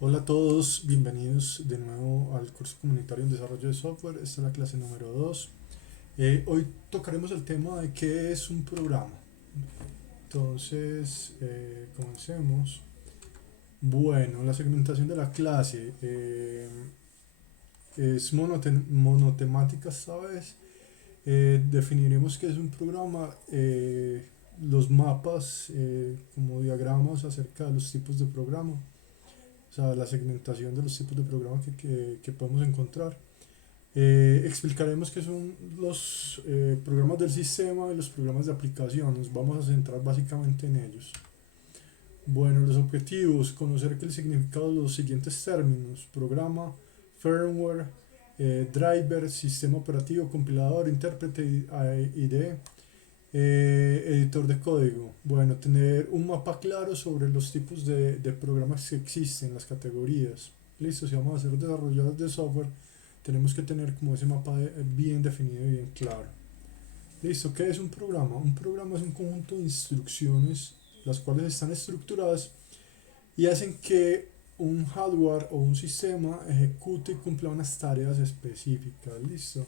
Hola a todos, bienvenidos de nuevo al curso comunitario en desarrollo de software. Esta es la clase número 2. Hoy tocaremos el tema de qué es un programa. Entonces, comencemos. Bueno, la segmentación de la clase es monotemática esta vez. Definiremos qué es un programa, los mapas como diagramas acerca de los tipos de programa, o sea, la segmentación de los tipos de programas que podemos encontrar. Explicaremos qué son los programas del sistema y los programas de aplicación. Nos vamos a centrar básicamente en ellos. Bueno, los objetivos: conocer el significado de los siguientes términos: programa, firmware, driver, sistema operativo, compilador, intérprete, IDE, editor de código. Bueno, tener un mapa claro sobre los tipos de programas que existen, las categorías. Listo, si vamos a ser desarrolladores de software, tenemos que tener como ese mapa bien definido y bien claro. Listo, ¿qué es un programa? Un programa es un conjunto de instrucciones las cuales están estructuradas y hacen que un hardware o un sistema ejecute y cumpla unas tareas específicas. Listo.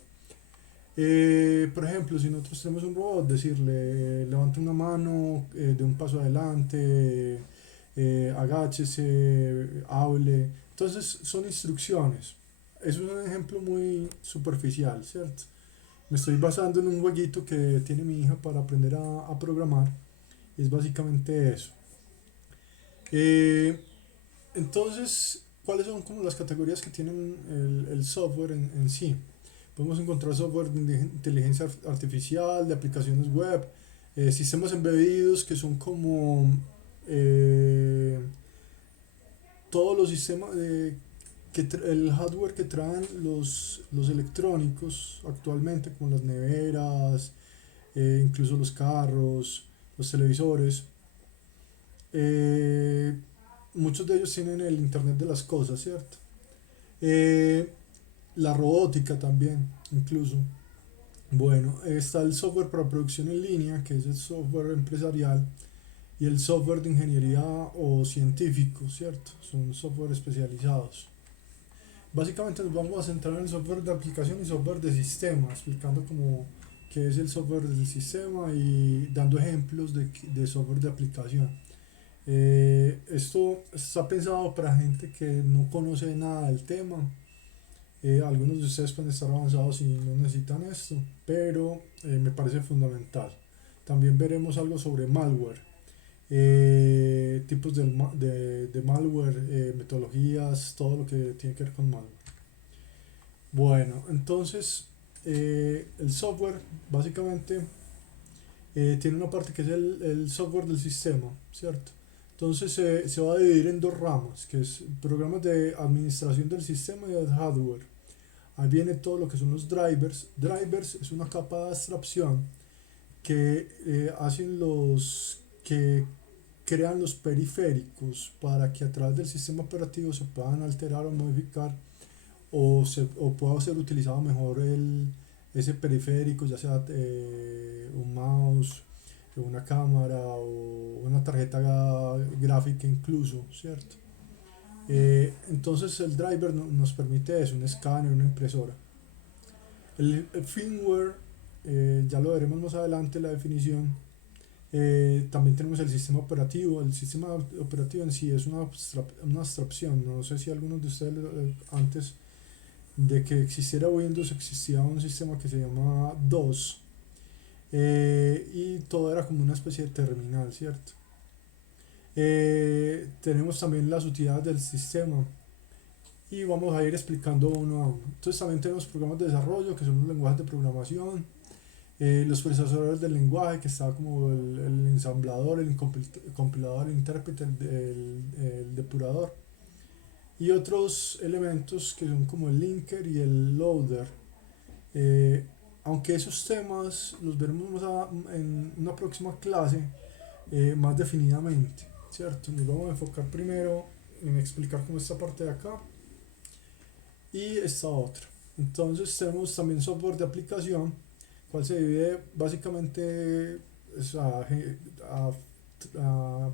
Por ejemplo, si nosotros tenemos un robot, decirle levante una mano, de un paso adelante, agáchese, hable. Entonces son instrucciones. Eso es un ejemplo muy superficial, ¿cierto? Me estoy basando en un jueguito que tiene mi hija para aprender a programar. Y es básicamente eso. Eh, entonces, ¿cuáles son como las categorías que tienen el software en sí? Podemos encontrar software de inteligencia artificial, de aplicaciones web, sistemas embebidos que son como eh, todos los sistemas el hardware que traen los electrónicos actualmente, como las neveras, incluso los carros, los televisores. Eh, Muchos de ellos tienen el Internet de las cosas, ¿cierto? Eh, la robótica también, incluso. Bueno, está el software para producción en línea, que es el software empresarial, y el software de ingeniería o científico, ¿cierto? Son software especializados. Básicamente nos vamos a centrar en el software de aplicación y software de sistema, explicando cómo qué es el software del sistema y dando ejemplos de software de aplicación. Esto está pensado para gente que no conoce nada del tema. Algunos de ustedes pueden estar avanzados y no necesitan esto, pero me parece fundamental. También veremos algo sobre malware, tipos de malware, metodologías, todo lo que tiene que ver con malware. Bueno, entonces el software básicamente tiene una parte que es el software del sistema, ¿cierto? Entonces se va a dividir en dos ramas, que es programas de administración del sistema y del hardware. Ahí viene todo lo que son los drivers. Drivers es una capa de abstracción que hacen los que crean los periféricos para que a través del sistema operativo se puedan alterar o modificar o pueda ser utilizado mejor ese periférico, ya sea un mouse, una cámara o una tarjeta gráfica incluso, ¿cierto? Entonces el driver nos permite eso, un escáner, una impresora. El firmware, ya lo veremos más adelante la definición. También tenemos el sistema operativo. El sistema operativo en sí es una abstracción. No sé si algunos de ustedes antes de que existiera Windows existía un sistema que se llamaba DOS, y todo era como una especie de terminal, ¿cierto? Tenemos también las utilidades del sistema y vamos a ir explicando uno a uno. Entonces también tenemos programas de desarrollo que son los lenguajes de programación, los procesadores del lenguaje que está como el ensamblador, el compilador, el intérprete, el depurador y otros elementos que son como el linker y el loader. Eh, Aunque esos temas los veremos en una próxima clase más definidamente, ¿cierto? Nos vamos a enfocar primero en explicar cómo esta parte de acá y esta otra. Entonces tenemos también software de aplicación, cual se divide básicamente es a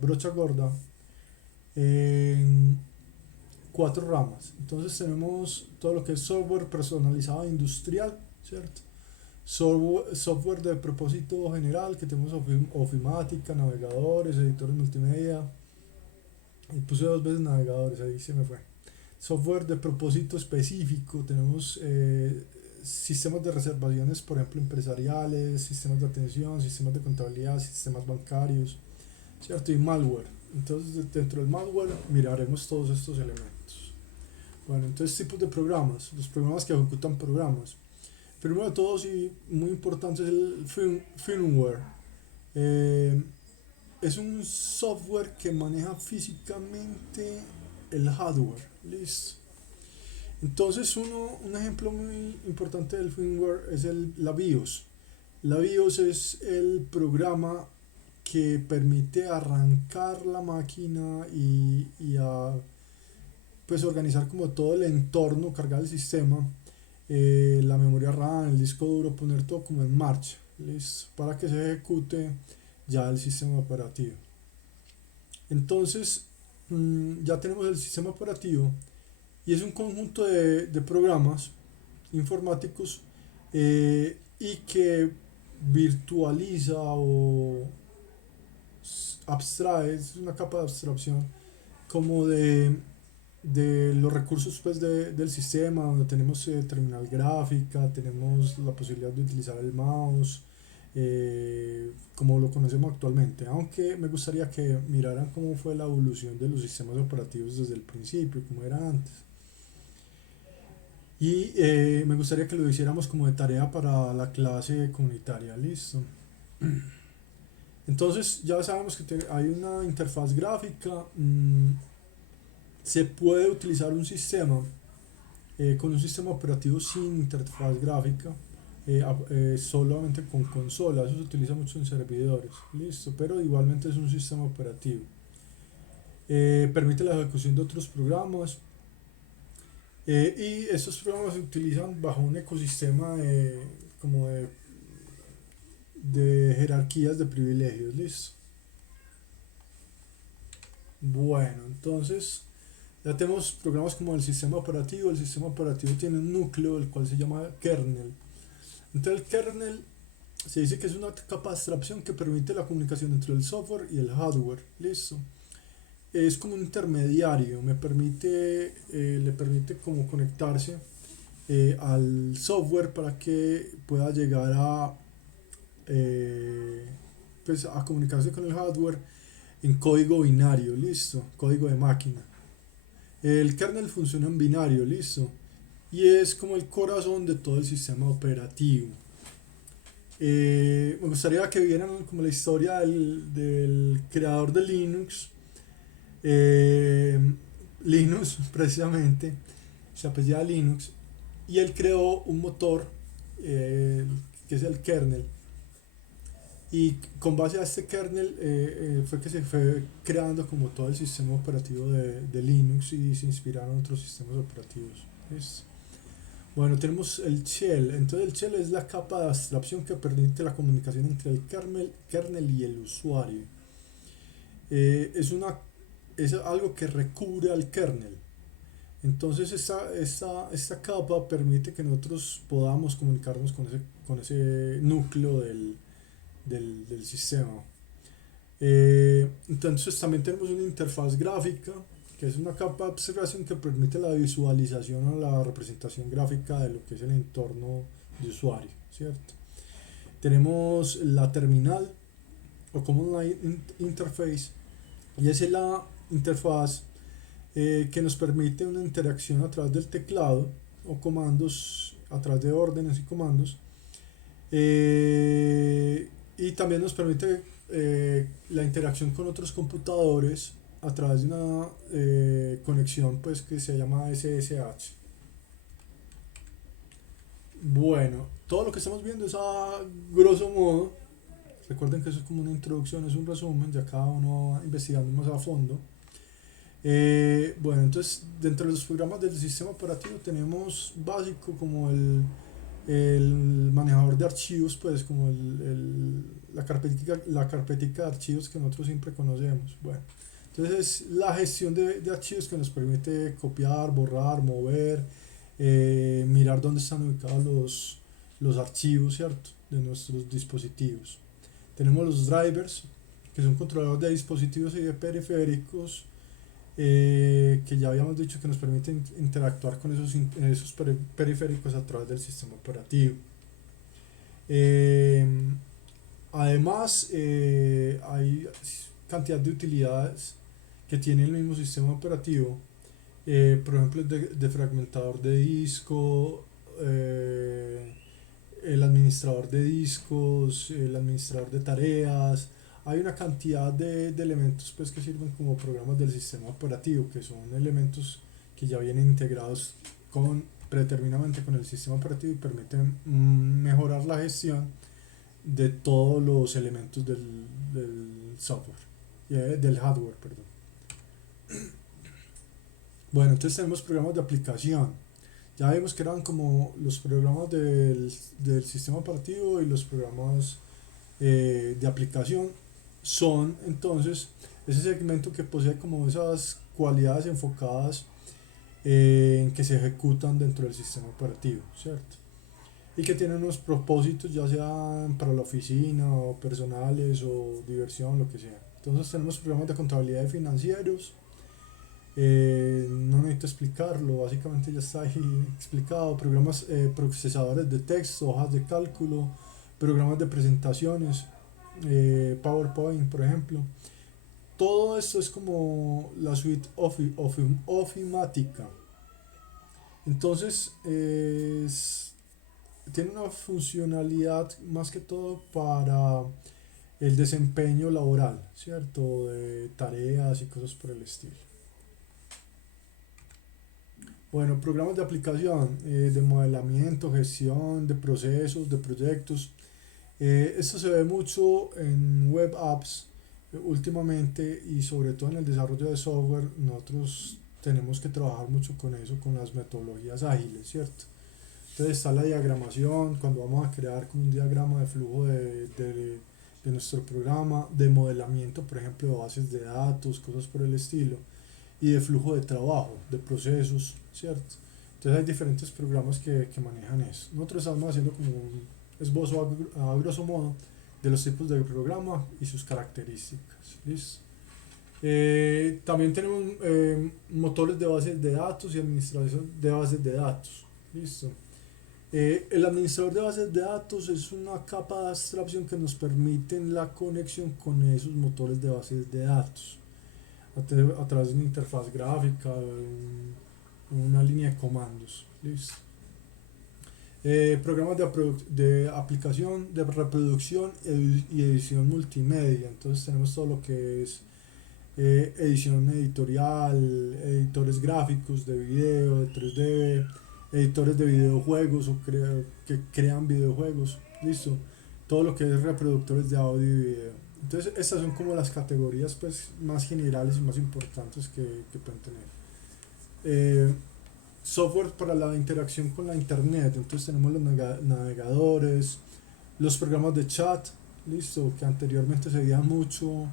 brocha gorda en cuatro ramas. Entonces tenemos todo lo que es software personalizado e industrial, ¿cierto? Software de propósito general, que tenemos ofimática, navegadores, editores multimedia. Y puse dos veces navegadores, ahí se me fue. Software de propósito específico, tenemos sistemas de reservaciones, por ejemplo, empresariales, sistemas de atención, sistemas de contabilidad, sistemas bancarios, ¿cierto? Y malware. Entonces, dentro del malware miraremos todos estos elementos. Bueno, entonces tipos de programas, los programas que ejecutan programas. Primero de todos y muy importante es el firmware. Eh, es un software que maneja físicamente el hardware. Listo. Entonces un ejemplo muy importante del firmware es la BIOS. La BIOS es el programa que permite arrancar la máquina y pues organizar como todo el entorno, cargar el sistema, la memoria RAM, el disco duro, poner todo como en marcha, ¿listo? Para que se ejecute ya el sistema operativo. Entonces ya tenemos el sistema operativo y es un conjunto de programas informáticos y que virtualiza o abstrae, es una capa de abstracción como de los recursos pues del sistema, donde tenemos terminal gráfica, tenemos la posibilidad de utilizar el mouse, como lo conocemos actualmente, aunque me gustaría que miraran cómo fue la evolución de los sistemas operativos desde el principio, como era antes. Y me gustaría que lo hiciéramos como de tarea para la clase comunitaria, listo. Entonces ya sabemos que hay una interfaz gráfica. Se puede utilizar un sistema con un sistema operativo sin interfaz gráfica, solamente con consola. Eso se utiliza mucho en servidores, listo, pero igualmente es un sistema operativo. Permite la ejecución de otros programas y estos programas se utilizan bajo un ecosistema como de jerarquías de privilegios, listo. Bueno, entonces ya tenemos programas como el sistema operativo. El sistema operativo tiene un núcleo, el cual se llama kernel. Entonces el kernel se dice que es una capa de abstracción que permite la comunicación entre el software y el hardware. Listo. Es como un intermediario, le permite como conectarse al software para que pueda llegar pues a comunicarse con el hardware en código binario, listo, código de máquina. El kernel funciona en binario, listo, y es como el corazón de todo el sistema operativo. Me gustaría que vieran como la historia del creador de Linux. Linux, precisamente, se apellida Linux, y él creó un motor que es el kernel. Y con base a este kernel fue que se fue creando como todo el sistema operativo de Linux y se inspiraron otros sistemas operativos. ¿Ves? Bueno, tenemos el shell. Entonces el shell es la capa de abstracción que permite la comunicación entre el kernel y el usuario. Es algo que recubre al kernel. Entonces esta capa permite que nosotros podamos comunicarnos con ese núcleo del sistema. Entonces también tenemos una interfaz gráfica, que es una capa de abstracción que permite la visualización o la representación gráfica de lo que es el entorno de usuario, ¿cierto? Tenemos la terminal o Command Line Interface, y esa es la interfaz que nos permite una interacción a través del teclado o comandos, a través de órdenes y comandos. Y también nos permite la interacción con otros computadores a través de una conexión pues que se llama SSH. Bueno, todo lo que estamos viendo es a grosso modo. Recuerden que eso es como una introducción, es un resumen, ya cada uno va investigando más a fondo. Bueno, entonces dentro de los programas del sistema operativo tenemos básico como el manejador de archivos, pues como la carpetica de archivos que nosotros siempre conocemos. Bueno, Entonces es la gestión de archivos que nos permite copiar, borrar, mover, mirar dónde están ubicados los archivos, ¿cierto? De nuestros dispositivos. Tenemos los drivers, que son controladores de dispositivos y de periféricos, que ya habíamos dicho que nos permiten interactuar con esos periféricos a través del sistema operativo. Eh, Además, hay cantidad de utilidades que tiene el mismo sistema operativo. Por ejemplo, el de fragmentador de disco, el administrador de discos, el administrador de tareas. Hay una cantidad de elementos pues, que sirven como programas del sistema operativo, que son elementos que ya vienen integrados predeterminadamente con el sistema operativo y permiten mejorar la gestión de todos los elementos del software, del hardware, perdón. Bueno, entonces tenemos programas de aplicación. Ya vimos que eran como los programas del sistema operativo y los programas de aplicación son entonces ese segmento que posee como esas cualidades enfocadas en que se ejecutan dentro del sistema operativo, ¿cierto? Y que tienen unos propósitos ya sean para la oficina o personales o diversión, lo que sea. Entonces tenemos programas de contabilidad de financieros. No necesito explicarlo, básicamente ya está ahí explicado. Programas procesadores de texto, hojas de cálculo, programas de presentaciones, PowerPoint, por ejemplo. Todo esto es como la suite ofimática. Entonces, tiene una funcionalidad más que todo para el desempeño laboral, ¿cierto? De tareas y cosas por el estilo. Bueno, programas de aplicación, de modelamiento, gestión de procesos, de proyectos. Esto se ve mucho en web apps últimamente y sobre todo en el desarrollo de software. Nosotros tenemos que trabajar mucho con eso, con las metodologías ágiles, ¿cierto? Entonces está la diagramación, cuando vamos a crear como un diagrama de flujo de nuestro programa, de modelamiento, por ejemplo, de bases de datos, cosas por el estilo, y de flujo de trabajo, de procesos, ¿cierto? Entonces hay diferentes programas que manejan eso. Nosotros estamos haciendo como un esbozo a grosso modo de los tipos de programa y sus características. ¿Listo? También tenemos motores de bases de datos y administración de bases de datos. ¿Listo? El administrador de bases de datos es una capa de abstracción que nos permite la conexión con esos motores de bases de datos a través de una interfaz gráfica, una línea de comandos. ¿Listo? Programas de aplicación, de reproducción y edición multimedia. Entonces tenemos todo lo que es edición editorial, editores gráficos de video, de 3D, editores de videojuegos que crean videojuegos, listo, todo lo que es reproductores de audio y video. Entonces estas son como las categorías pues más generales y más importantes que pueden tener. Software para la interacción con la internet, entonces tenemos los navegadores, los programas de chat, listo, que anteriormente se veía mucho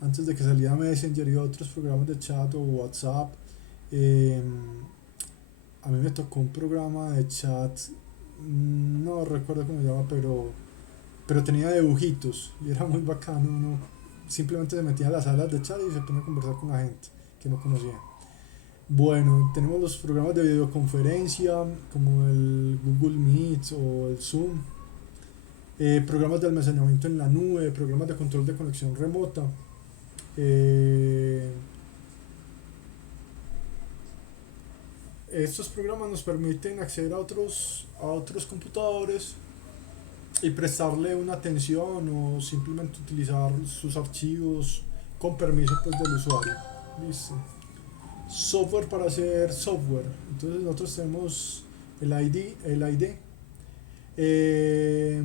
antes de que saliera Messenger y otros programas de chat o WhatsApp. A mí me tocó un programa de chat, no recuerdo cómo se llama, pero tenía dibujitos y era muy bacano. Uno simplemente se metía a las salas de chat y se ponía a conversar con la gente que no conocía. Bueno, tenemos los programas de videoconferencia como el Google Meet o el Zoom, programas de almacenamiento en la nube, programas de control de conexión remota. Eh, Estos programas nos permiten acceder a otros computadores y prestarle una atención o simplemente utilizar sus archivos con permiso pues, del usuario. Listo. Software para hacer software. Entonces nosotros tenemos el ID eh,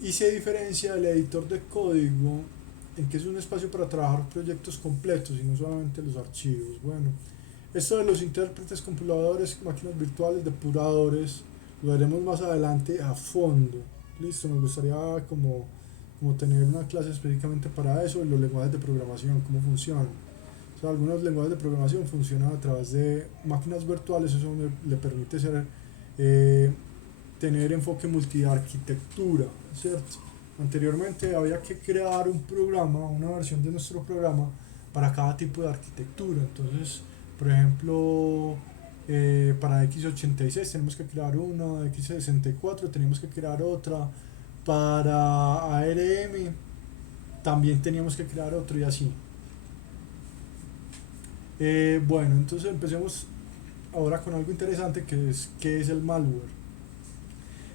y se diferencia del editor de código en que es un espacio para trabajar proyectos completos y no solamente los archivos. Bueno, esto de los intérpretes, compiladores, máquinas virtuales, depuradores, lo veremos más adelante a fondo. Listo, me gustaría como como tener una clase específicamente para eso, y los lenguajes de programación, cómo funcionan. O sea, algunos lenguajes de programación funcionan a través de máquinas virtuales, eso le permite eh, tener enfoque multiarquitectura, ¿cierto? Anteriormente había que crear un programa, una versión de nuestro programa para cada tipo de arquitectura. Entonces, por ejemplo, para x86 tenemos que crear una, x64 tenemos que crear otra, para ARM también teníamos que crear otro y así. Bueno, entonces empecemos ahora con algo interesante que es qué es el malware.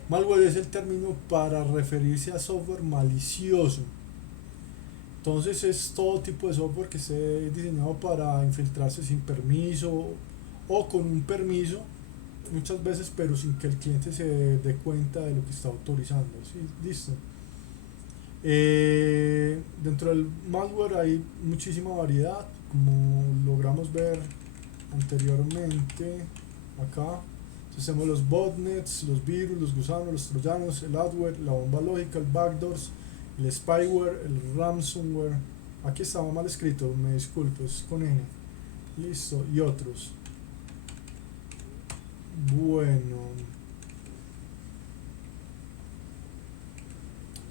Malware es el término para referirse a software malicioso. Entonces es todo tipo de software que esté diseñado para infiltrarse sin permiso o con un permiso muchas veces, pero sin que el cliente se dé cuenta de lo que está autorizando. ¿Sí? Listo. Dentro del malware hay muchísima variedad, como logramos ver anteriormente acá. Entonces tenemos los botnets, los virus, los gusanos, los troyanos, el adware, la bomba lógica, el backdoors, el spyware, el ransomware. Aquí estaba mal escrito, me disculpo, es con N. Listo, y otros. Bueno,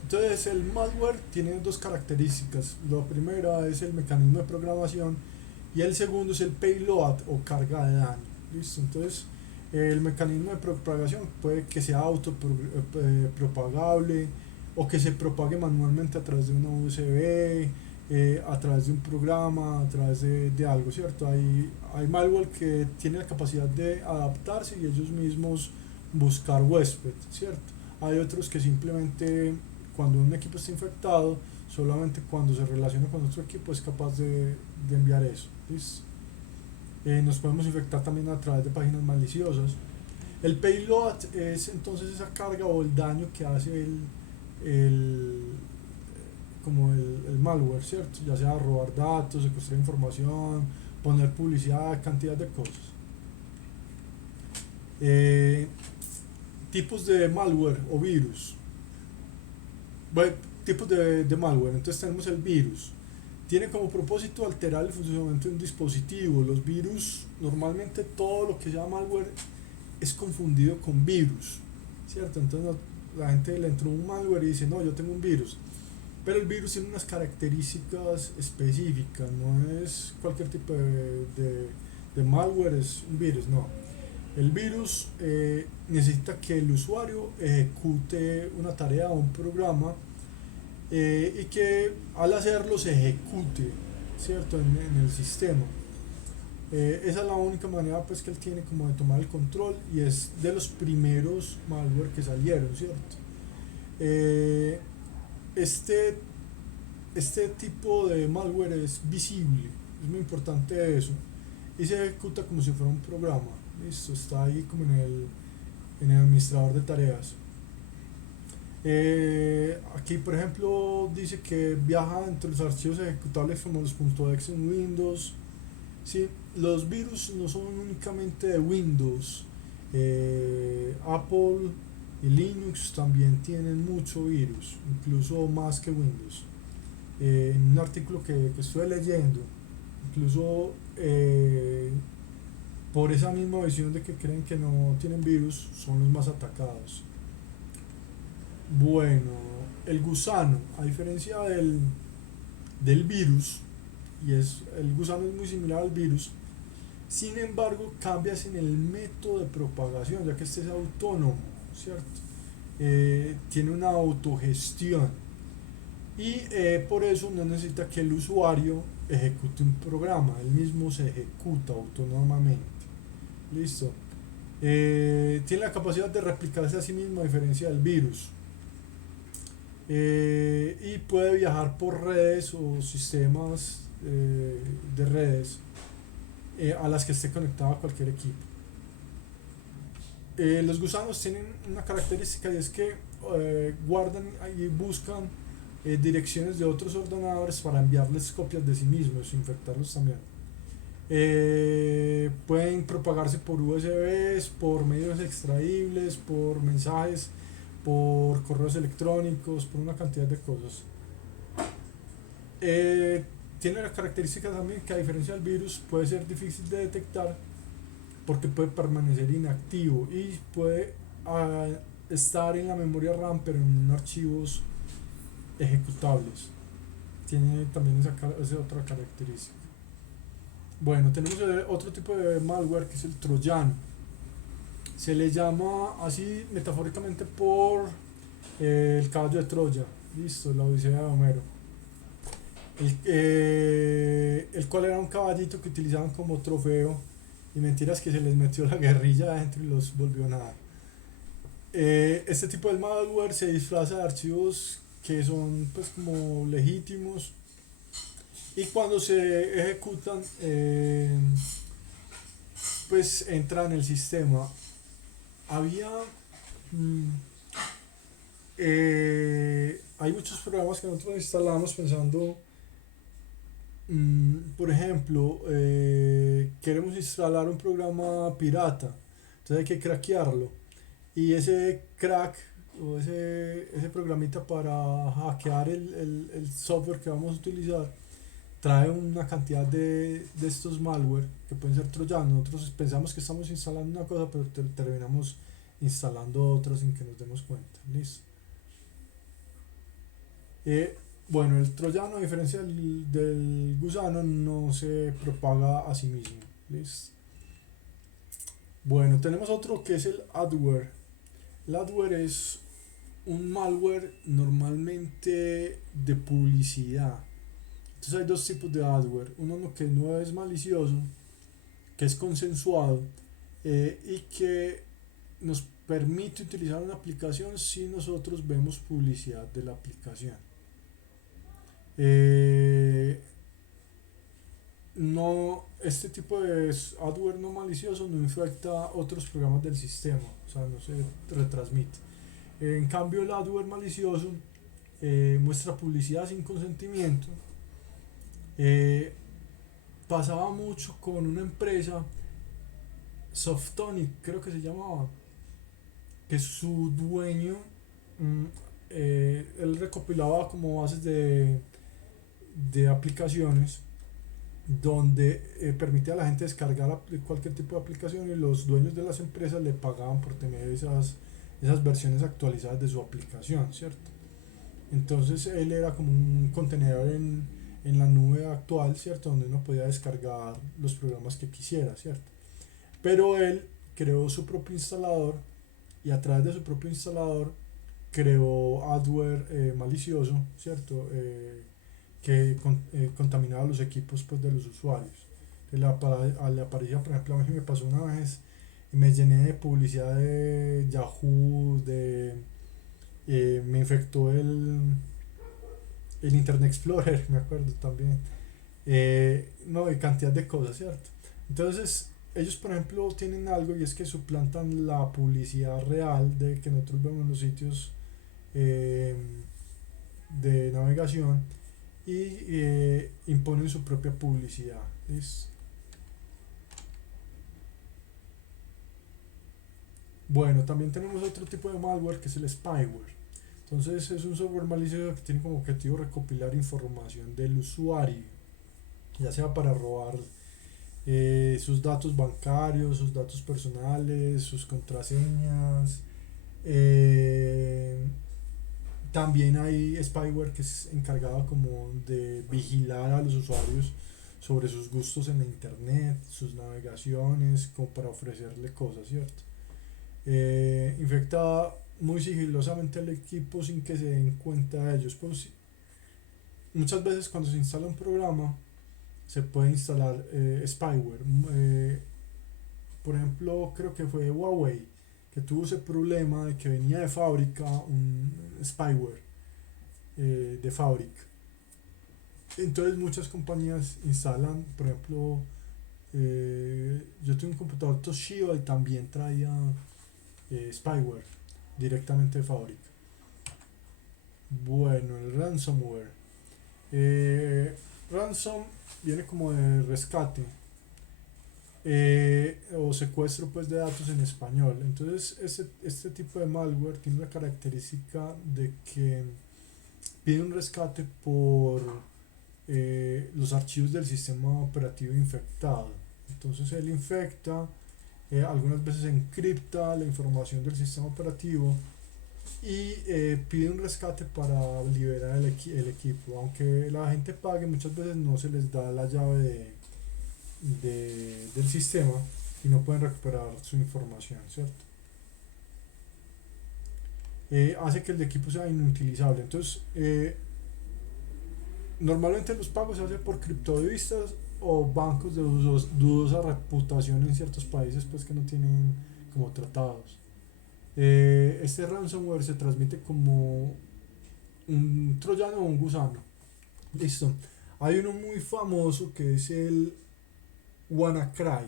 entonces el malware tiene dos características. La primera es el mecanismo de programación y el segundo es el payload o carga de daño. Listo, entonces el mecanismo de propagación puede que sea autopropagable o que se propague manualmente a través de una USB, a través de un programa, a través de algo, ¿cierto? Hay malware que tiene la capacidad de adaptarse y ellos mismos buscar huésped, ¿cierto? Hay otros que simplemente cuando un equipo está infectado, solamente cuando se relaciona con otro equipo es capaz de enviar eso. ¿Listo? Nos podemos infectar también a través de páginas maliciosas. El payload es entonces esa carga o el daño que hace el, el malware, ¿cierto? Ya sea robar datos, secuestrar información, poner publicidad, cantidad de cosas. Tipos de malware o virus. Bueno, tipos de malware. Entonces tenemos el virus. Tiene como propósito alterar el funcionamiento de un dispositivo. Los virus, normalmente todo lo que se llama malware es confundido con virus, ¿cierto? Entonces la gente le entró un malware y dice, no, yo tengo un virus. Pero el virus tiene unas características específicas, no es cualquier tipo de malware, es un virus, no. El virus necesita que el usuario ejecute una tarea o un programa y que al hacerlo se ejecute, ¿cierto? En el sistema. Esa es la única manera pues que él tiene como de tomar el control y es de los primeros malware que salieron, ¿cierto? Eh, este, este tipo de malware es visible, es muy importante eso, y se ejecuta como si fuera un programa. Listo, está ahí como en el administrador de tareas. Aquí por ejemplo dice que viaja entre los archivos ejecutables como los .exe en Windows. Sí, los virus no son únicamente de Windows, Apple y Linux también tienen mucho virus, incluso más que Windows. En un artículo que estuve leyendo, incluso por esa misma visión de que creen que no tienen virus, son los más atacados. Bueno, el gusano, a diferencia del virus, el gusano es muy similar al virus, sin embargo cambias en el método de propagación, ya que este es autónomo, ¿cierto? Tiene una autogestión y por eso no necesita que el usuario ejecute un programa, él mismo se ejecuta autónomamente. Listo. Tiene la capacidad de replicarse a sí mismo a diferencia del virus. Y puede viajar por redes o sistemas de redes a las que esté conectado a cualquier equipo. Los gusanos tienen una característica y es que guardan y buscan direcciones de otros ordenadores para enviarles copias de sí mismos e infectarlos también. Pueden propagarse por USBs, por medios extraíbles, por mensajes, por correos electrónicos, por una cantidad de cosas. Eh, Tiene la característica también que a diferencia del virus puede ser difícil de detectar porque puede permanecer inactivo y puede ah, estar en la memoria RAM pero en archivos ejecutables. Tiene también esa otra característica. Bueno, tenemos otro tipo de malware que es el troyano. Se le llama así metafóricamente por el caballo de Troya. Listo, la Odisea de Homero. El cual era un caballito que utilizaban como trofeo. Y mentiras que se les metió la guerrilla adentro y los volvió nada. Este tipo de malware se disfraza de archivos que son pues como legítimos y cuando se ejecutan pues entra en el sistema. Había mm, hay muchos programas que nosotros instalamos pensando, por ejemplo, queremos instalar un programa pirata, entonces hay que craquearlo. Y ese crack o ese programita para hackear el software que vamos a utilizar trae una cantidad de estos malware que pueden ser troyanos. Nosotros pensamos que estamos instalando una cosa, pero terminamos instalando otra sin que nos demos cuenta. Listo. Eh, bueno, el troyano, a diferencia del gusano, no se propaga a sí mismo. Listo. Bueno, tenemos otro que es el adware. El adware es un malware normalmente de publicidad. Entonces hay dos tipos de adware. Uno que no es malicioso, que es consensuado y que nos permite utilizar una aplicación si nosotros vemos publicidad de la aplicación. Eh, no, este tipo de adware no malicioso no infecta otros programas del sistema, o sea, no se retransmite. En cambio, el adware malicioso muestra publicidad sin consentimiento. Eh, Pasaba mucho con una empresa, Softonic creo que se llamaba, que su dueño, mm, él recopilaba como bases de aplicaciones donde permitía a la gente descargar cualquier tipo de aplicación y los dueños de las empresas le pagaban por tener esas versiones actualizadas de su aplicación, ¿cierto? Entonces él era como un contenedor en la nube actual, ¿cierto? Donde uno podía descargar los programas que quisiera, ¿cierto? Pero él creó su propio instalador y a través de su propio instalador creó adware malicioso, ¿cierto? Que contaminaba los equipos pues, de los usuarios. Le aparecía, por ejemplo, a mí me pasó una vez y me llené de publicidad de Yahoo, me infectó el Internet Explorer, me acuerdo también. No, de cantidad de cosas, ¿cierto? Entonces, ellos, por ejemplo, tienen algo y es que suplantan la publicidad real de que nosotros vemos en los sitios eh, de navegación y imponen su propia publicidad. ¿Listo? Bueno, también tenemos otro tipo de malware que es el spyware. Entonces es un software malicioso que tiene como objetivo recopilar información del usuario, ya sea para robar sus datos bancarios, sus datos personales, sus contraseñas. eh, También hay spyware que es encargado como de vigilar a los usuarios sobre sus gustos en la internet, sus navegaciones, como para ofrecerle cosas, ¿cierto? Infecta muy sigilosamente al equipo sin que se den cuenta de ellos. Pues, muchas veces cuando se instala un programa se puede instalar spyware. Por ejemplo, creo que fue Huawei que tuvo ese problema de que venía de fábrica un spyware de fábrica. Entonces muchas compañías instalan, por ejemplo, yo tengo un computador Toshiba y también traía spyware directamente de fábrica. Bueno, el ransomware. Ransom viene como de rescate o secuestro pues de datos en español. Entonces este tipo de malware tiene la característica de que pide un rescate por los archivos del sistema operativo infectado. Entonces él infecta, algunas veces encripta la información del sistema operativo y pide un rescate para liberar el equipo. Aunque la gente pague, muchas veces no se les da la llave del sistema y no pueden recuperar su información, ¿cierto? Hace que el equipo sea inutilizable. Entonces, normalmente los pagos se hacen por criptodivistas o bancos de dudosa reputación en ciertos países pues que no tienen como tratados. Este ransomware se transmite como un troyano o un gusano. Listo. Hay uno muy famoso que es el WannaCry.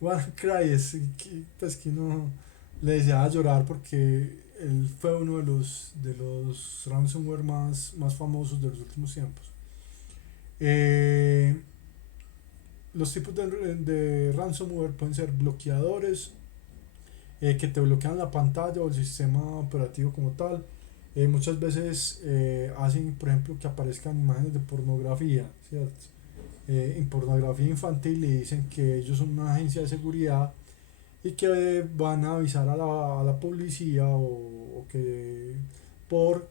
WannaCry es que, pues, que uno le deseaba llorar porque él fue uno de los ransomware más famosos de los últimos tiempos. Eh, los tipos de ransomware pueden ser bloqueadores, que te bloquean la pantalla o el sistema operativo como tal. Muchas veces hacen, por ejemplo, que aparezcan imágenes de pornografía, ¿cierto? En pornografía infantil y dicen que ellos son una agencia de seguridad y que van a avisar a la policía o que por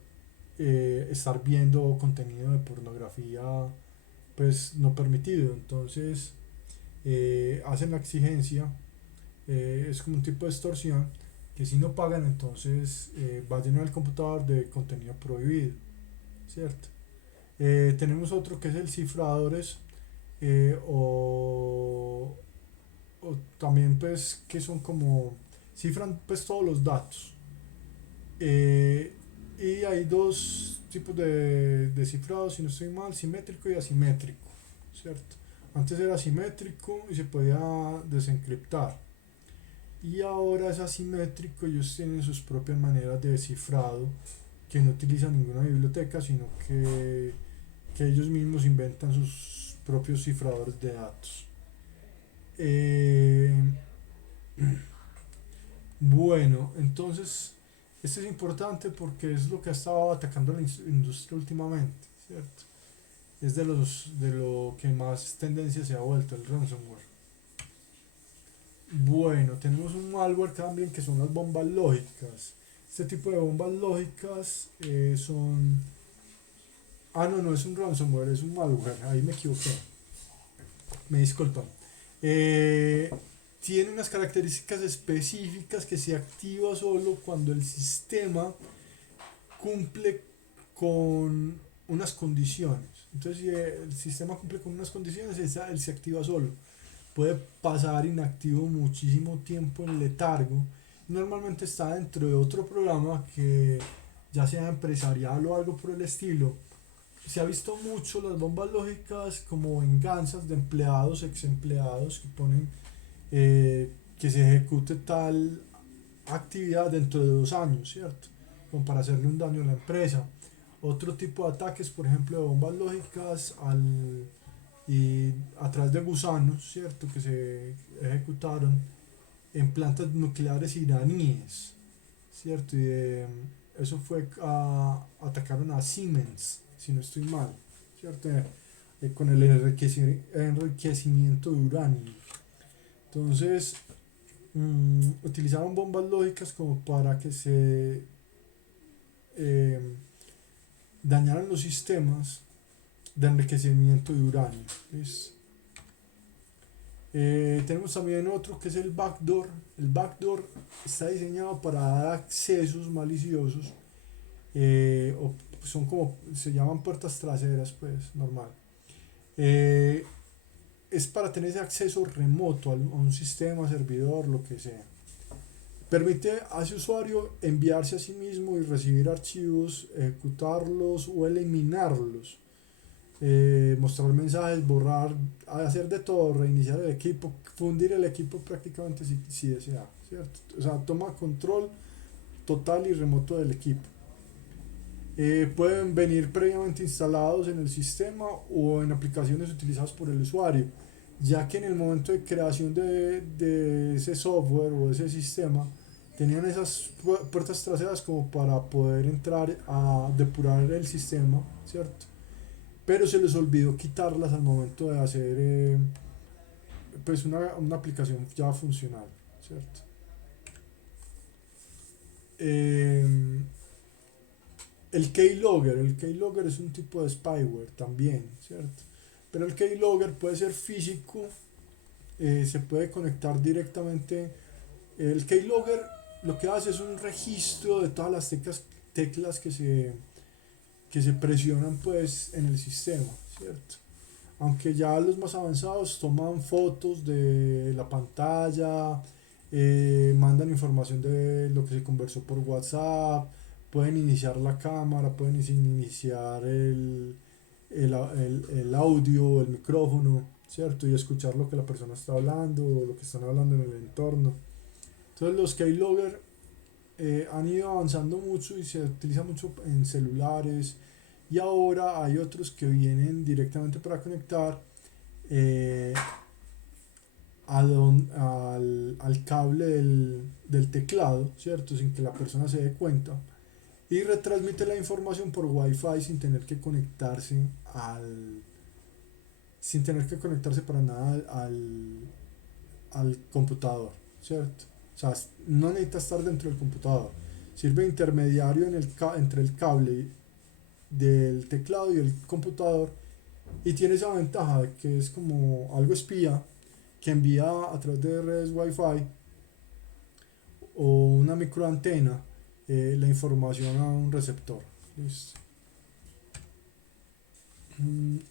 estar viendo contenido de pornografía pues no permitido. Entonces hacen la exigencia, es como un tipo de extorsión, que si no pagan entonces va a llenar el computador de contenido prohibido, ¿cierto? Tenemos otro que es el cifradores, o también pues que son como cifran pues todos los datos. Eh, y hay dos tipos de cifrado, si no estoy mal: simétrico y asimétrico, ¿cierto? Antes era simétrico y se podía desencriptar, y ahora es asimétrico. Ellos tienen sus propias maneras de descifrado que no utilizan ninguna biblioteca, sino que ellos mismos inventan sus propios cifradores de datos. Eh, bueno, entonces esto es importante porque es lo que ha estado atacando la industria últimamente, ¿cierto? Es de lo que más tendencia se ha vuelto el ransomware. Bueno, tenemos un malware también que son las bombas lógicas. Este tipo de bombas lógicas son... Ah, no, no es un ransomware, es un malware. Ahí me equivoqué. Me disculpan. Eh, Tiene unas características específicas que se activa solo cuando el sistema cumple con unas condiciones. Entonces, si el sistema cumple con unas condiciones, él se activa solo. Puede pasar inactivo muchísimo tiempo en letargo. Normalmente está dentro de otro programa que ya sea empresarial o algo por el estilo. Se ha visto mucho las bombas lógicas como venganzas de empleados, ex empleados que ponen que se ejecute tal actividad dentro de 2 años, ¿cierto? Como para hacerle un daño a la empresa. Otro tipo de ataques, por ejemplo, de bombas lógicas y a través de gusanos, ¿cierto? Que se ejecutaron en plantas nucleares iraníes, ¿cierto? Y eso fue atacaron a Siemens, si no estoy mal, ¿cierto? Con el enriquecimiento de uranio. Entonces, utilizaron bombas lógicas como para que se eh, dañaran los sistemas de enriquecimiento de uranio. ¿Ves? Tenemos también otro que es el backdoor. El backdoor está diseñado para dar accesos maliciosos, o son como, se llaman puertas traseras, pues, normal. Eh, es para tener ese acceso remoto a un sistema, servidor, lo que sea. Permite a ese usuario enviarse a sí mismo y recibir archivos, ejecutarlos o eliminarlos, mostrar mensajes, borrar, hacer de todo, reiniciar el equipo, fundir el equipo prácticamente si desea, ¿cierto? O sea, toma control total y remoto del equipo. Pueden venir previamente instalados en el sistema o en aplicaciones utilizadas por el usuario, ya que en el momento de creación de ese software o ese sistema tenían esas puertas traseras como para poder entrar a depurar el sistema, ¿cierto? pero se les olvidó quitarlas al momento de hacer pues una aplicación ya funcional, ¿cierto? Eh, el keylogger es un tipo de spyware también, ¿cierto? Pero el keylogger puede ser físico, se puede conectar directamente. El keylogger lo que hace es un registro de todas las teclas que se presionan pues en el sistema, ¿cierto? Aunque ya los más avanzados toman fotos de la pantalla, mandan información de lo que se conversó por WhatsApp, pueden iniciar la cámara, pueden iniciar el audio, el micrófono, ¿cierto? Y escuchar lo que la persona está hablando o lo que están hablando en el entorno. Entonces los keylogger han ido avanzando mucho y se utiliza mucho en celulares, y ahora hay otros que vienen directamente para conectar eh, al cable del teclado, ¿cierto? Sin que la persona se dé cuenta, y retransmite la información por Wi-Fi sin tener que conectarse para nada al computador, ¿cierto? O sea, no necesita estar dentro del computador. Sirve de intermediario entre el cable del teclado y el computador, y tiene esa ventaja de que es como algo espía que envía a través de redes Wi-Fi o una microantena la información a un receptor. ¿Listo?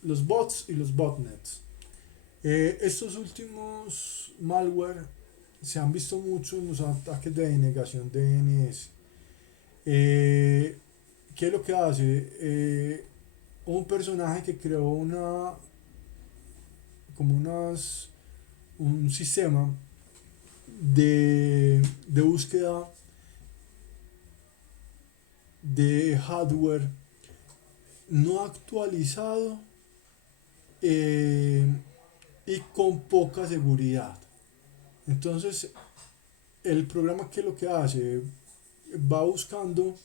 Los bots y los botnets. Estos últimos malware se han visto mucho en los ataques de denegación DNS. Eh, ¿Qué es lo que hace? Un personaje que creó como un sistema de búsqueda de hardware no actualizado, eh, y con poca seguridad. Entonces, el programa, que lo que hace, va buscando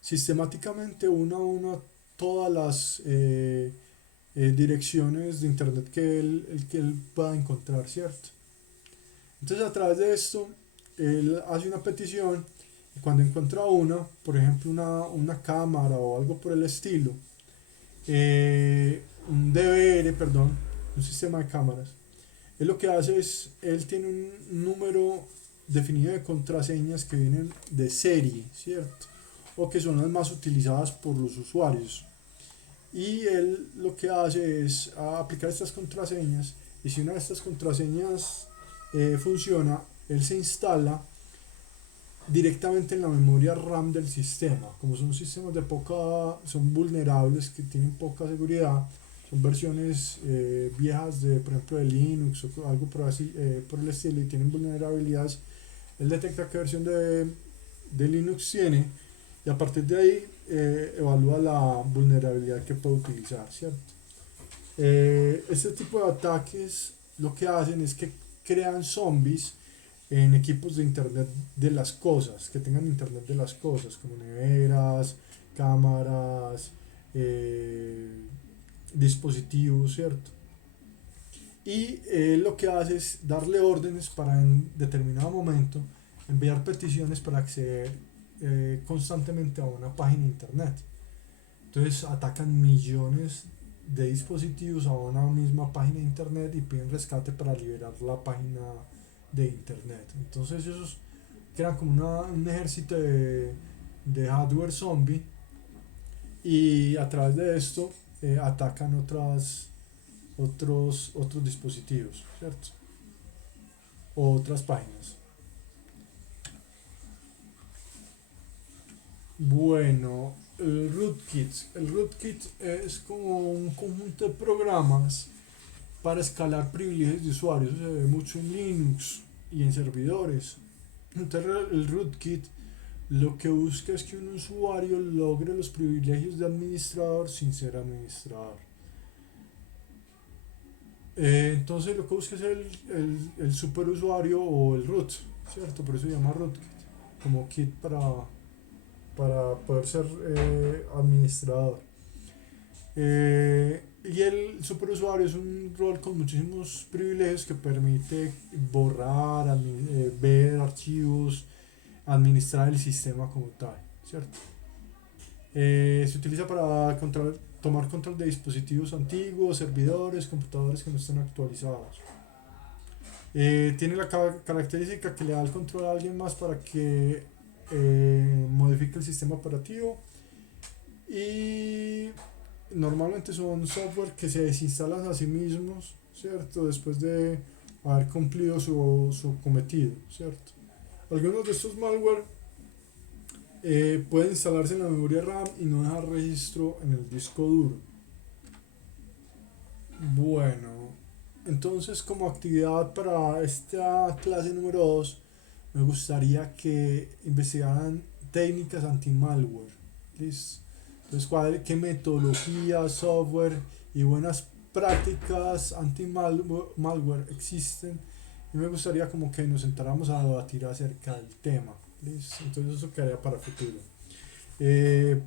sistemáticamente uno a uno todas las direcciones de internet que él pueda encontrar, ¿cierto? Entonces, a través de esto, él hace una petición, y cuando encuentra por ejemplo, una cámara o algo por el estilo, un DVR, perdón, un sistema de cámaras, él lo que hace es, él tiene un número definido de contraseñas que vienen de serie, ¿cierto? O que son las más utilizadas por los usuarios. Y él lo que hace es aplicar estas contraseñas, y si una de estas contraseñas funciona, él se instala directamente en la memoria RAM del sistema. Como son sistemas son vulnerables, que tienen poca seguridad, son versiones viejas por ejemplo, de Linux o algo por el estilo, y tienen vulnerabilidades. Él detecta qué versión de Linux tiene, y a partir de ahí evalúa la vulnerabilidad que puede utilizar, ¿cierto? Este tipo de ataques lo que hacen es que crean zombies en equipos de internet de las cosas, que tengan internet de las cosas, como neveras, cámaras, eh, dispositivos, ¿cierto? Y lo que hace es darle órdenes para en determinado momento enviar peticiones para acceder constantemente a una página de internet. Entonces atacan millones de dispositivos a una misma página de internet y piden rescate para liberar la página de internet. Entonces ellos crean como un ejército de hardware zombie, y a través de esto atacan otros dispositivos, ¿cierto? O otras páginas. Bueno, el rootkit es como un conjunto de programas para escalar privilegios de usuarios. Se ve mucho en Linux y en servidores. Entonces, el rootkit lo que busca es que un usuario logre los privilegios de administrador sin ser administrador. Entonces, lo que busca es el superusuario o el root, ¿cierto? Por eso se llama rootkit, como kit para poder ser administrador. Y el superusuario es un rol con muchísimos privilegios que permite borrar, ver archivos, administrar el sistema como tal, ¿cierto? Se utiliza para tomar control de dispositivos antiguos, servidores, computadores que no estén actualizados. Tiene la característica que le da el control a alguien más para que modifique el sistema operativo, y normalmente son software que se desinstalan a sí mismos, ¿cierto? Después de haber cumplido su cometido, ¿cierto? Algunos de estos malware pueden instalarse en la memoria RAM y no dejar registro en el disco duro. Bueno, entonces como actividad para esta clase número 2 me gustaría que investigaran técnicas anti-malware. ¿Listo? Entonces, ¿qué metodología, software y buenas prácticas anti-malware existen? Y me gustaría como que nos sentáramos a debatir acerca del tema. ¿Listo? Entonces eso quedaría para el futuro. Eh,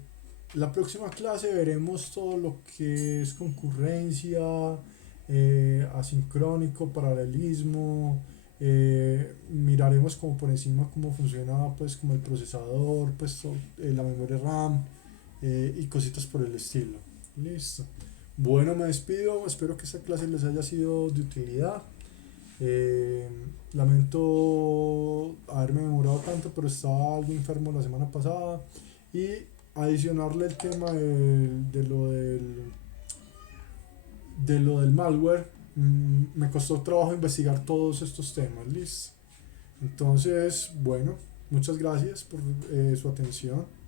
la próxima clase veremos todo lo que es concurrencia, asincrónico, paralelismo. Miraremos como por encima cómo funciona pues como el procesador, pues la memoria RAM, y cositas por el estilo. Listo. Bueno, me despido. Espero que esta clase les haya sido de utilidad. Eh, Lamento haberme demorado tanto, pero estaba algo enfermo la semana pasada. Y adicionarle el tema de lo del malware. Me costó trabajo investigar todos estos temas. Listo. Entonces, bueno, muchas gracias por su atención.